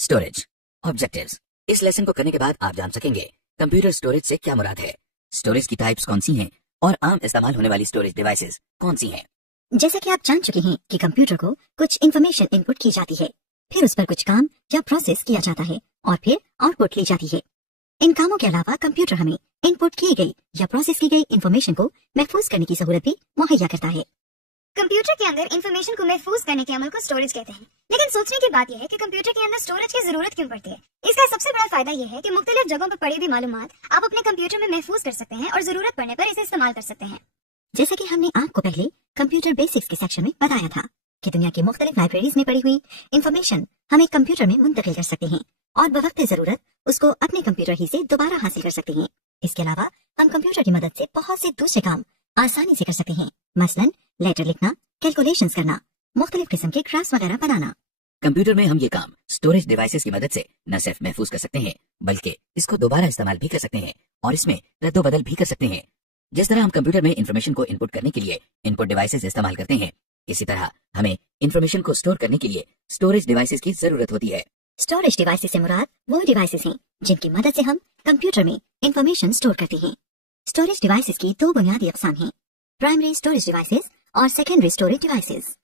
Storage objectives. इस lesson को करने के बाद आप जान सकेंगे कंप्यूटर स्टोरेज से क्या मुराद है, स्टोरेज की टाइप्स कौन सी हैं और आम इस्तेमाल होने वाली स्टोरेज डिवाइसेस कौन सी हैं। जैसा कि आप जान चुके हैं कि कंप्यूटर को कुछ इन्फॉर्मेशन इनपुट की जाती है, फिर उस पर कुछ काम या प्रोसेस किया जाता है और फिर आउटपुट ली जाती है। इन कामों के अलावा कंप्यूटर हमें इनपुट की गई या प्रोसेस की गई इन्फॉर्मेशन को महफूज करने की सहूलत भी मुहैया करता है। कंप्यूटर के अंदर इंफॉर्मेशन को महफूज करने के अमल को स्टोरेज कहते हैं। लेकिन सोचने की बात यह है कि कंप्यूटर के अंदर स्टोरेज की जरूरत क्यों पड़ती है। इसका सबसे बड़ा फायदा यह है कि मुख्तलिफ जगहों पर पड़ी हुई मालूमात आप अपने कंप्यूटर में महफूज कर सकते हैं और जरूरत पड़ने पर इसे इस्तेमाल कर सकते हैं। जैसा कि हमने आपको पहले कंप्यूटर बेसिक्स के सेक्शन में बताया था कि दुनिया की मुख्तलिफ लाइब्रेरीज में पड़ी हुई इंफॉर्मेशन हम एक कंप्यूटर में मुंतकिल कर सकते हैं और बवक्त जरूरत उसको अपने कंप्यूटर ही से दोबारा हासिल कर सकते हैं। इसके अलावा हम कंप्यूटर की मदद से बहुत से दूसरे काम आसानी से कर सकते हैं, मसलन लेटर लिखना, कैलकुलेशंस करना, मुख्तलिफ किस्म के ग्राफ्स वगैरह बनाना। कंप्यूटर में हम ये काम स्टोरेज डिवाइसेस की मदद से न सिर्फ महफूज कर सकते हैं बल्कि इसको दोबारा इस्तेमाल भी कर सकते हैं और इसमें रद्दोबदल भी कर सकते हैं। जिस तरह हम कंप्यूटर में इंफॉर्मेशन को इनपुट करने के लिए इनपुट डिवाइसेस इस्तेमाल करते हैं, इसी तरह हमें इंफॉर्मेशन को स्टोर करने के लिए स्टोरेज डिवाइसेस की जरूरत होती है। स्टोरेज डिवाइसेस से मुराद वो डिवाइसेस हैं जिनकी मदद से हम कंप्यूटर में इंफॉर्मेशन स्टोर करते हैं। स्टोरेज डिवाइसेस की दो बुनियादी अक़साम हैं, प्राइमरी स्टोरेज डिवाइसेस और secondary storage devices.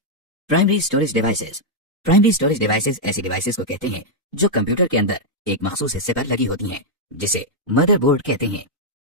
Primary storage devices. Primary storage devices ऐसी डिवाइसेस को कहते हैं जो कंप्यूटर के अंदर एक मखसूस हिस्से पर लगी होती हैं, जिसे मदरबोर्ड कहते हैं।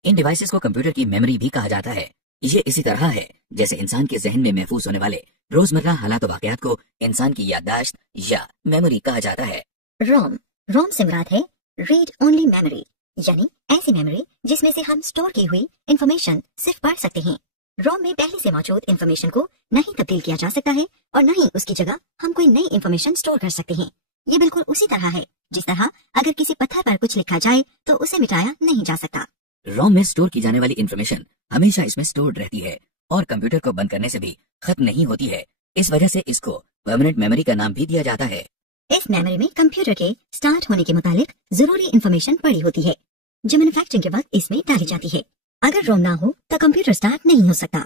इन डिवाइसेस को कंप्यूटर की मेमोरी भी कहा जाता है। ये इसी तरह है जैसे इंसान के जहन में महफूज होने वाले रोजमर्रा हालात और वाकयात को इंसान की याददाश्त या मेमोरी कहा जाता है। रोम से मुराद है रीड ओनली मेमोरी, यानी ऐसी मेमोरी जिसमें से हम स्टोर की हुई इंफॉर्मेशन सिर्फ पढ़ सकते हैं। रोम में पहले से मौजूद इंफॉर्मेशन को नहीं तब्दील किया जा सकता है और न ही उसकी जगह हम कोई नई इंफॉर्मेशन स्टोर कर सकते हैं। ये बिल्कुल उसी तरह है जिस तरह अगर किसी पत्थर पर कुछ लिखा जाए तो उसे मिटाया नहीं जा सकता। रोम में स्टोर की जाने वाली इंफॉर्मेशन हमेशा इसमें स्टोर्ड रहती है और कंप्यूटर को बंद करने से भी खत्म नहीं होती है। इस वजह से इसको परमानेंट मेमोरी का नाम भी दिया जाता है। इस मेमोरी में कंप्यूटर के स्टार्ट होने के मुतालिक जरूरी इंफॉर्मेशन पड़ी होती है जो मैन्युफैक्चरिंग के वक्त इसमें डाली जाती है। अगर रोम ना हो तो कंप्यूटर स्टार्ट नहीं हो सकता।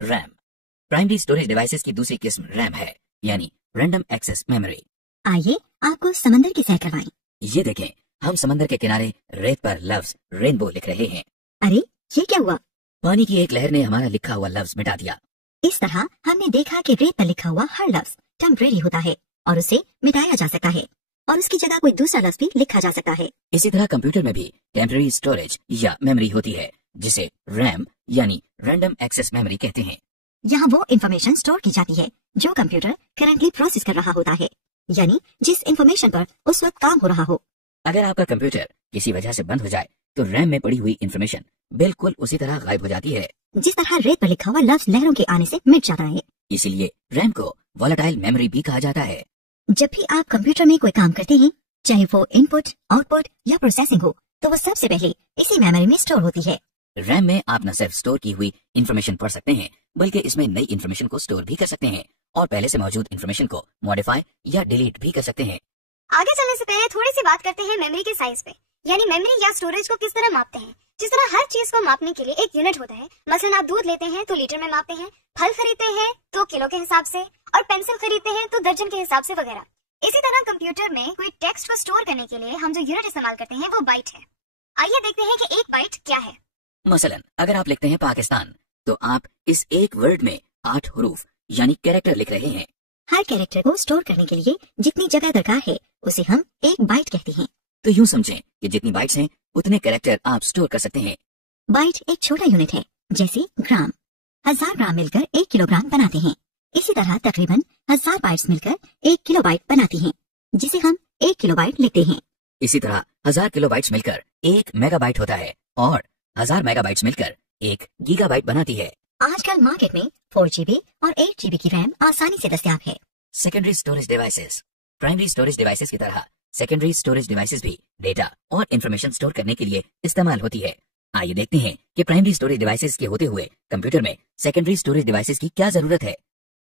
रैम। प्राइमरी स्टोरेज डिवाइसेस की दूसरी किस्म रैम है, यानी रैंडम एक्सेस मेमोरी। आइए आपको समंदर की सैर करवाएं। ये देखें, हम समंदर के किनारे रेत पर लफ्ज रेनबो लिख रहे हैं। अरे ये क्या हुआ? पानी की एक लहर ने हमारा लिखा हुआ लफ्ज मिटा दिया। इस तरह हमने देखा कि रेत पर लिखा हुआ हर लफ्ज टेम्परेरी होता है और उसे मिटाया जा सकता है और उसकी जगह कोई दूसरा लफ्ज भी लिखा जा सकता है। इसी तरह कंप्यूटर में भी टेम्परेरी स्टोरेज या मेमोरी होती है जिसे रैम यानी रैंडम एक्सेस मेमोरी कहते हैं। यहाँ वो इंफॉर्मेशन स्टोर की जाती है जो कंप्यूटर करंटली प्रोसेस कर रहा होता है, यानी जिस इंफॉर्मेशन पर उस वक्त काम हो रहा हो। अगर आपका कंप्यूटर किसी वजह से बंद हो जाए तो रैम में पड़ी हुई इंफॉर्मेशन बिल्कुल उसी तरह गायब हो जाती है जिस तरह रेत पर लिखा हुआ लफ्ज लहरों के आने से मिट जाता है। इसीलिए रैम को वोलेटाइल मेमोरी भी कहा जाता है। जब भी आप कंप्यूटर में कोई काम करते हैं, चाहे वो इनपुट, आउटपुट या प्रोसेसिंग हो, तो वो सबसे पहले इसी मेमोरी में स्टोर होती है। रैम में आप न सिर्फ स्टोर की हुई इंफॉर्मेशन पढ़ सकते हैं बल्कि इसमें नई इंफॉर्मेशन को स्टोर भी कर सकते हैं और पहले से मौजूद इंफॉर्मेशन को मॉडिफाई या डिलीट भी कर सकते हैं। आगे चलने से पहले थोड़ी सी बात करते हैं मेमोरी के साइज पे, यानी मेमोरी या स्टोरेज को किस तरह मापते हैं। जिस तरह हर चीज को मापने के लिए एक यूनिट होता है, मसलन आप दूध लेते हैं तो लीटर में मापते हैं, फल खरीदते हैं तो किलो के हिसाब से और पेंसिल खरीदते हैं तो दर्जन के हिसाब से वगैरह। इसी तरह कंप्यूटर में कोई टेक्स्ट को स्टोर करने के लिए हम जो यूनिट इस्तेमाल करते हैं वो बाइट है। आइए देखते हैं कि एक बाइट क्या है। मसलन अगर आप लिखते हैं पाकिस्तान तो आप इस एक वर्ड में 8 हरूफ यानी कैरेक्टर लिख रहे हैं। हर कैरेक्टर को स्टोर करने के लिए जितनी जगह दरकार है उसे हम एक बाइट कहते हैं। तो यूं समझें कि जितनी बाइट्स हैं उतने कैरेक्टर आप स्टोर कर सकते हैं। बाइट एक छोटा यूनिट है, जैसे ग्राम। 1000 ग्राम मिलकर 1 किलोग्राम बनाते हैं। इसी तरह तकरीबन 1000 बाइट्स मिलकर 1 किलोबाइट बनाती हैं, जिसे हम 1 किलोबाइट लिखते हैं। इसी तरह 1000 किलोबाइट्स मिलकर 1 मेगाबाइट होता है और 1000 मेगाबाइट्स मिलकर 1 गीगाबाइट बनाती है। आजकल मार्केट में 4GB और 8GB की रैम आसानी से दस्तयाब है। Secondary storage devices. Primary storage devices की तरह सेकेंडरी स्टोरेज डिवाइसेस भी डेटा और इंफॉर्मेशन स्टोर करने के लिए इस्तेमाल होती है। आइए देखते हैं कि प्राइमरी स्टोरेज डिवाइसेस के होते हुए कंप्यूटर में सेकेंडरी स्टोरेज डिवाइसेस की क्या जरूरत है।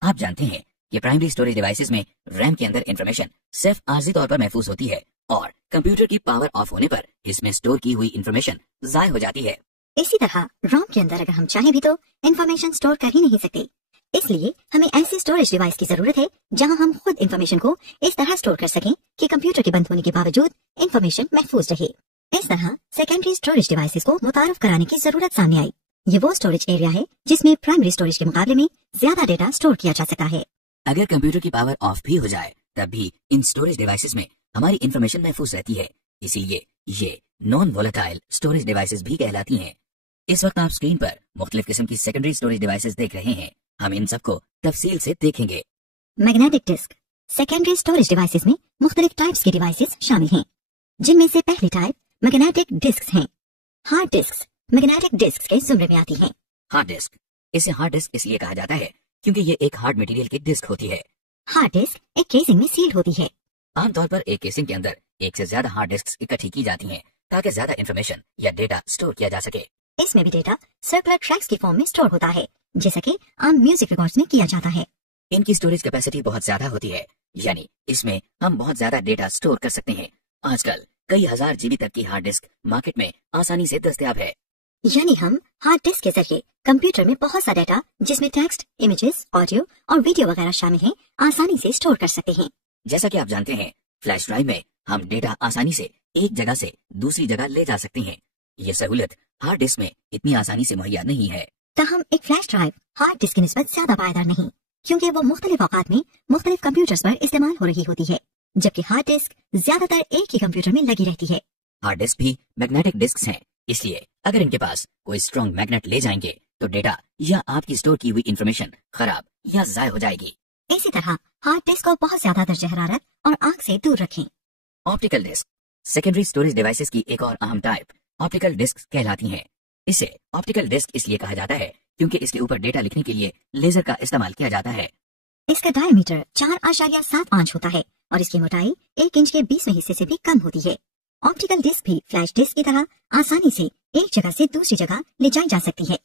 आप जानते हैं कि प्राइमरी स्टोरेज डिवाइसेस में रैम के अंदर इंफॉर्मेशन सिर्फ आर्जी तौर पर महफूज होती है और कंप्यूटर की पावर ऑफ होने पर इसमें स्टोर की हुई इंफॉर्मेशन जाय हो जाती है। इसी तरह रोम के अंदर अगर हम चाहें भी तो इंफॉर्मेशन स्टोर कर ही नहीं सकते। इसलिए हमें ऐसे स्टोरेज डिवाइस की जरूरत है जहां हम खुद इंफॉर्मेशन को इस तरह स्टोर कर सकें कि कंप्यूटर के बंद होने के बावजूद इंफॉर्मेशन महफूज रहे। इस तरह सेकेंडरी स्टोरेज डिवाइसेस को मुतारफ कराने की जरूरत सामने आई। ये वो स्टोरेज एरिया है जिसमें प्राइमरी स्टोरेज के मुकाबले में ज्यादा डेटा स्टोर किया जा सकता है। अगर कंप्यूटर की पावर ऑफ भी हो जाए तब भी इन स्टोरेज डिवाइसेस में हमारी इंफॉर्मेशन महफूज रहती है, इसीलिए ये नॉन वोलेटाइल स्टोरेज डिवाइसेस भी कहलाती हैं। इस वक्त आप स्क्रीन पर मुख्तलिफ किस्म की सेकेंडरी स्टोरेज डिवाइसेस देख रहे हैं। हम इन सबको तफसील से देखेंगे। Magnetic disk. Secondary storage devices में मुख्तलिफ टाइप्स के डिवाइसेस शामिल हैं, जिनमें से पहली टाइप मैग्नेटिक डिस्क हैं। हार्ड डिस्क मैग्नेटिक डिस्क के जुमरे में आती हैं। हार्ड डिस्क, इसे हार्ड डिस्क इसलिए कहा जाता है क्योंकि ये एक हार्ड मटेरियल की डिस्क होती है। हार्ड डिस्क एक केसिंग में सील्ड होती है। आमतौर पर एक केसिंग के अंदर एक से ज्यादा हार्ड डिस्क इकट्ठी की जाती हैं ताकि ज्यादा इंफॉर्मेशन या डेटा स्टोर किया जा सके। इसमें भी डेटा सर्कुलर ट्रैक्स की फॉर्म में स्टोर होता है, जैसा कि आम म्यूजिक रिकॉर्ड्स में किया जाता है। इनकी स्टोरेज कैपेसिटी बहुत ज्यादा होती है, यानी इसमें हम बहुत ज्यादा डेटा स्टोर कर सकते हैं। आजकल कई हजार जीबी तक की हार्ड डिस्क मार्केट में आसानी से दस्तयाब है। यानी हम हार्ड डिस्क के जरिए कंप्यूटर में बहुत सा डेटा, जिसमें टेक्स्ट, इमेजेस, ऑडियो और वीडियो वगैरह शामिल हैं, आसानी से स्टोर कर सकते हैं। जैसा कि आप जानते हैं, फ्लैश ड्राइव में हम डेटा आसानी से एक जगह से दूसरी जगह ले जा सकते हैं। ये सहूलत हार्ड डिस्क में इतनी आसानी से मुहैया नहीं है। ताहम एक फ्लैश ड्राइव हार्ड डिस्क की निस्बत ज्यादा पायदार नहीं, क्योंकि वो मुख्तलिफ औकात में मुख्तलिफ कंप्यूटर्स पर इस्तेमाल हो रही होती है, जबकि हार्ड डिस्क ज्यादातर एक ही कंप्यूटर में लगी रहती है। हार्ड डिस्क भी मैग्नेटिक डिस्क हैं, इसलिए अगर इनके पास कोई स्ट्रॉन्ग मैग्नेट ले जाएंगे तो डेटा या आपकी स्टोर की हुई इंफॉर्मेशन खराब या जाय हो जाएगी। इसी तरह हार्ड डिस्क को बहुत ज्यादा दर्जे हरारत और आग से दूर रखें। Optical disk secondary storage devices की एक और अहम टाइप ऑप्टिकल डिस्क कहलाती हैं। इसे ऑप्टिकल डिस्क इसलिए कहा जाता है क्योंकि इसके ऊपर डेटा लिखने के लिए लेजर का इस्तेमाल किया जाता है। इसका डायमीटर 4.7 होता है और इसकी मोटाई 1 इंच के 20वें हिस्से से भी कम होती है। ऑप्टिकल डिस्क भी फ्लैश डिस्क की तरह आसानी से एक जगह से दूसरी जगह ले जाई जा सकती है।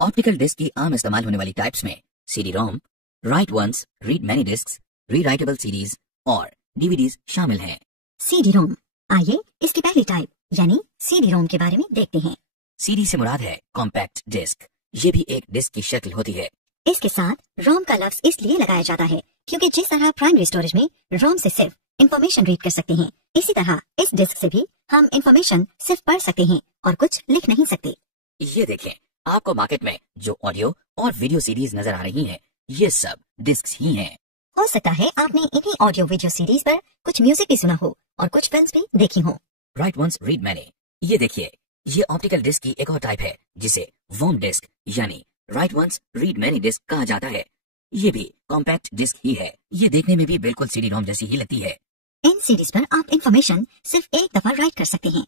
ऑप्टिकल डिस्क की आम इस्तेमाल होने वाली टाइप्स में CD ROM, write once, read many disk, rewritable CDs और डीवीडीज शामिल हैं। CD ROM. आइए इसकी पहली टाइप यानी सीडी रोम के बारे में देखते हैं। सीडी से मुराद है कॉम्पैक्ट डिस्क। ये भी एक डिस्क की शक्ल होती है। इसके साथ रोम का लफ्ज इसलिए लगाया जाता है क्योंकि जिस तरह प्राइमरी स्टोरेज में रोम से सिर्फ इंफॉर्मेशन रीड कर सकते हैं, इसी तरह इस डिस्क से भी हम इंफॉर्मेशन सिर्फ पढ़ सकते हैं और कुछ लिख नहीं सकते। ये देखें, आपको मार्केट में जो ऑडियो और वीडियो सीरीज नजर आ रही हैं, ये सब डिस्क ही हैं। हो सकता है आपने इन्हीं ऑडियो वीडियो सीरीज पर कुछ म्यूजिक भी सुना हो और कुछ फिल्म्स भी देखी हो। राइट वंस रीड मैनी, ये देखिए, ये ऑप्टिकल डिस्क की एक और टाइप है जिसे वॉर्म डिस्क यानी write once read many disk कहा जाता है। ये भी कॉम्पैक्ट डिस्क ही है। ये देखने में भी बिल्कुल सीडी रोम जैसी ही लगती है। इन सीरीज पर आप इंफॉर्मेशन सिर्फ एक दफा राइट कर सकते हैं,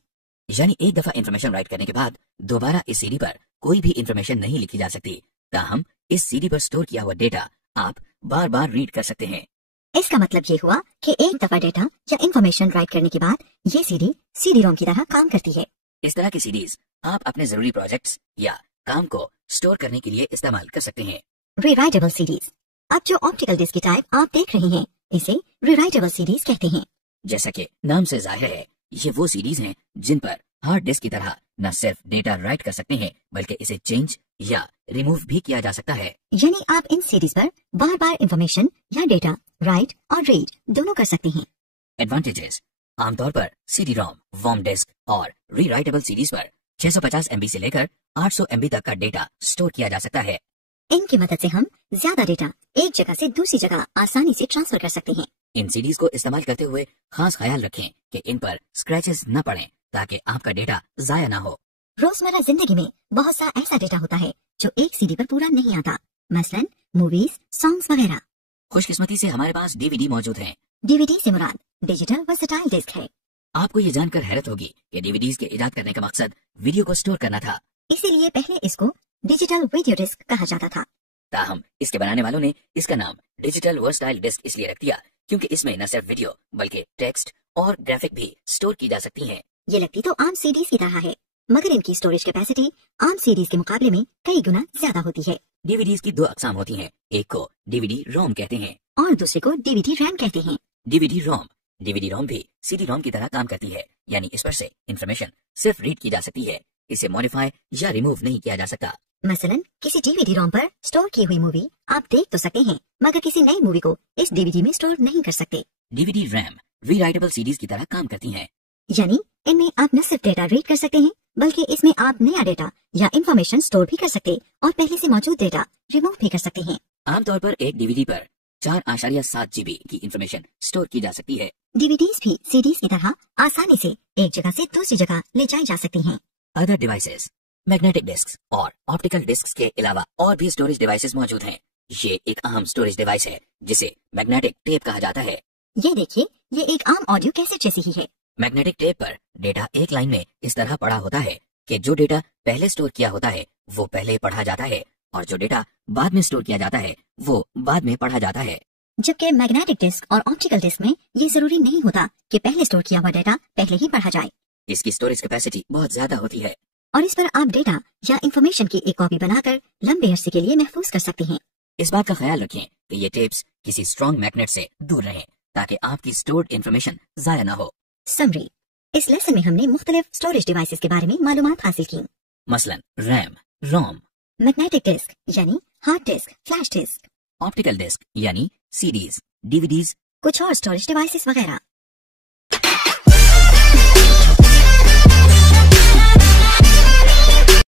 यानी एक दफा इंफॉर्मेशन राइट करने के बाद दोबारा इस सीडी पर कोई भी इंफॉर्मेशन नहीं लिखी जा सकती। ताहम इस सीडी पर स्टोर किया हुआ डेटा आप बार बार रीड कर सकते हैं। इसका मतलब ये हुआ कि एक दफा डेटा या इंफॉर्मेशन राइट करने के बाद ये सीडी रोम की तरह काम करती है। इस तरह की सीडीज आप अपने जरूरी प्रोजेक्ट्स या काम को स्टोर करने के लिए इस्तेमाल कर सकते हैं। Rewritable series. अब जो ऑप्टिकल डिस्क की टाइप आप देख रहे हैं, इसे रीराइटेबल सीरीज कहते हैं। जैसा कि नाम से जाहिर है, ये वो सीरीज हैं जिन पर हार्ड डिस्क की तरह न सिर्फ डेटा राइट कर सकते हैं बल्कि इसे चेंज या रिमूव भी किया जा सकता है। यानी आप इन सीरीज पर बार बार इंफॉर्मेशन या डेटा राइट और रीड दोनों कर सकते हैं। एडवांटेजेस। आमतौर पर सीडी रोम, वॉर्म डिस्क और रीराइटेबल सीरीज पर 650 MB से लेकर 800 MB तक का डेटा स्टोर किया जा सकता है। इनकी मदद से हम ज्यादा डेटा एक जगह से दूसरी जगह आसानी से ट्रांसफर कर सकते हैं। इन सीडीज को इस्तेमाल करते हुए खास ख्याल रखें कि इन पर स्क्रैचेस न पड़ें ताकि आपका डेटा जाया ना हो। रोजमर्रा जिंदगी में बहुत सा ऐसा डेटा होता है जो एक सीडी पर पूरा नहीं आता, मसलन मूवीज, सॉन्ग्स वगैरह। खुशकिस्मती से हमारे पास डीवीडी मौजूद हैं। डीवीडी से मुराद डिजिटल वर्सेटाइल डिस्क है। आपको ये जानकर हैरत होगी कि डीवीडीज के इजाद करने का मकसद वीडियो को स्टोर करना था, इसीलिए पहले इसको डिजिटल वीडियो डिस्क कहा जाता था। ताहम इसके बनाने वालों ने इसका नाम डिजिटल वर्सेटाइल डिस्क इसलिए रख दिया क्योंकि इसमें न सिर्फ वीडियो बल्कि टेक्स्ट और ग्राफिक भी स्टोर की जा सकती हैं। ये लगती तो आम सीडीज की तरह है, मगर इनकी स्टोरेज कैपेसिटी आम सीडीज के मुकाबले में कई गुना ज्यादा होती है। डीवीडीज की दो अकसाम होती हैं, एक को डीवीडी रोम कहते हैं और दूसरे को डीवीडी रैम कहते हैं। डीवीडी रोम भी सीडी रोम की तरह काम करती है, यानी इस पर से इंफॉर्मेशन सिर्फ रीड की जा सकती है, इसे मॉडिफाई या रिमूव नहीं किया जा सकता। मसलन किसी डीवीडी रोम पर स्टोर की हुई मूवी आप देख तो सकते हैं, मगर किसी नई मूवी को इस डीवीडी में स्टोर नहीं कर सकते। डीवीडी रैम रीराइटेबल सीडीज की तरह काम करती हैं। यानी इनमें आप न सिर्फ डेटा रीड कर सकते हैं, बल्कि इसमें आप नया डेटा या इंफॉर्मेशन स्टोर भी कर सकते और पहले से मौजूद डेटा रिमूव भी कर सकते हैं। आमतौर पर एक डीवीडी पर 4.7 GB की इंफॉर्मेशन स्टोर की जा सकती है। डीवीडीज भी सीडीज की तरह आसानी से एक जगह से दूसरी जगह ले जाई जा सकती हैं। अदर डिवाइसेस, मैग्नेटिक डिस्क्स और ऑप्टिकल डिस्क्स के अलावा और भी स्टोरेज डिवाइसेस मौजूद हैं। ये एक अहम स्टोरेज डिवाइस है जिसे मैग्नेटिक टेप कहा जाता है। ये देखिए, ये एक आम ऑडियो कैसेट जैसी ही है। मैग्नेटिक टेप पर डेटा एक लाइन में इस तरह पड़ा होता है कि जो डेटा पहले स्टोर किया होता है वो पहले पढ़ा जाता है और जो डेटा बाद में स्टोर किया जाता है वो बाद में पढ़ा जाता है। जबकि मैग्नेटिक डिस्क और ऑप्टिकल डिस्क में ये जरूरी नहीं होता कि पहले स्टोर किया हुआ डेटा पहले ही पढ़ा जाए। इसकी स्टोरेज कैपेसिटी बहुत ज्यादा होती है और इस पर आप डेटा या इंफॉर्मेशन की एक कॉपी बनाकर लंबे अरसे के लिए महफूज कर सकते हैं। इस बात का ख्याल रखें कि ये टेप्स किसी स्ट्रॉन्ग मैग्नेट से दूर रहें ताकि आपकी स्टोर्ड इंफॉर्मेशन जाया न हो। समरी, इस लेसन में हमने मुख्तलिफ स्टोरेज डिवाइसेस के बारे में मालूमात हासिल की। मसलन रैम, रोम, मैग्नेटिक डिस्क यानी hard disk, flash disk, optical disk यानी सीडीज, डीवीडीज, कुछ और स्टोरेज डिवाइसेस वगैरह।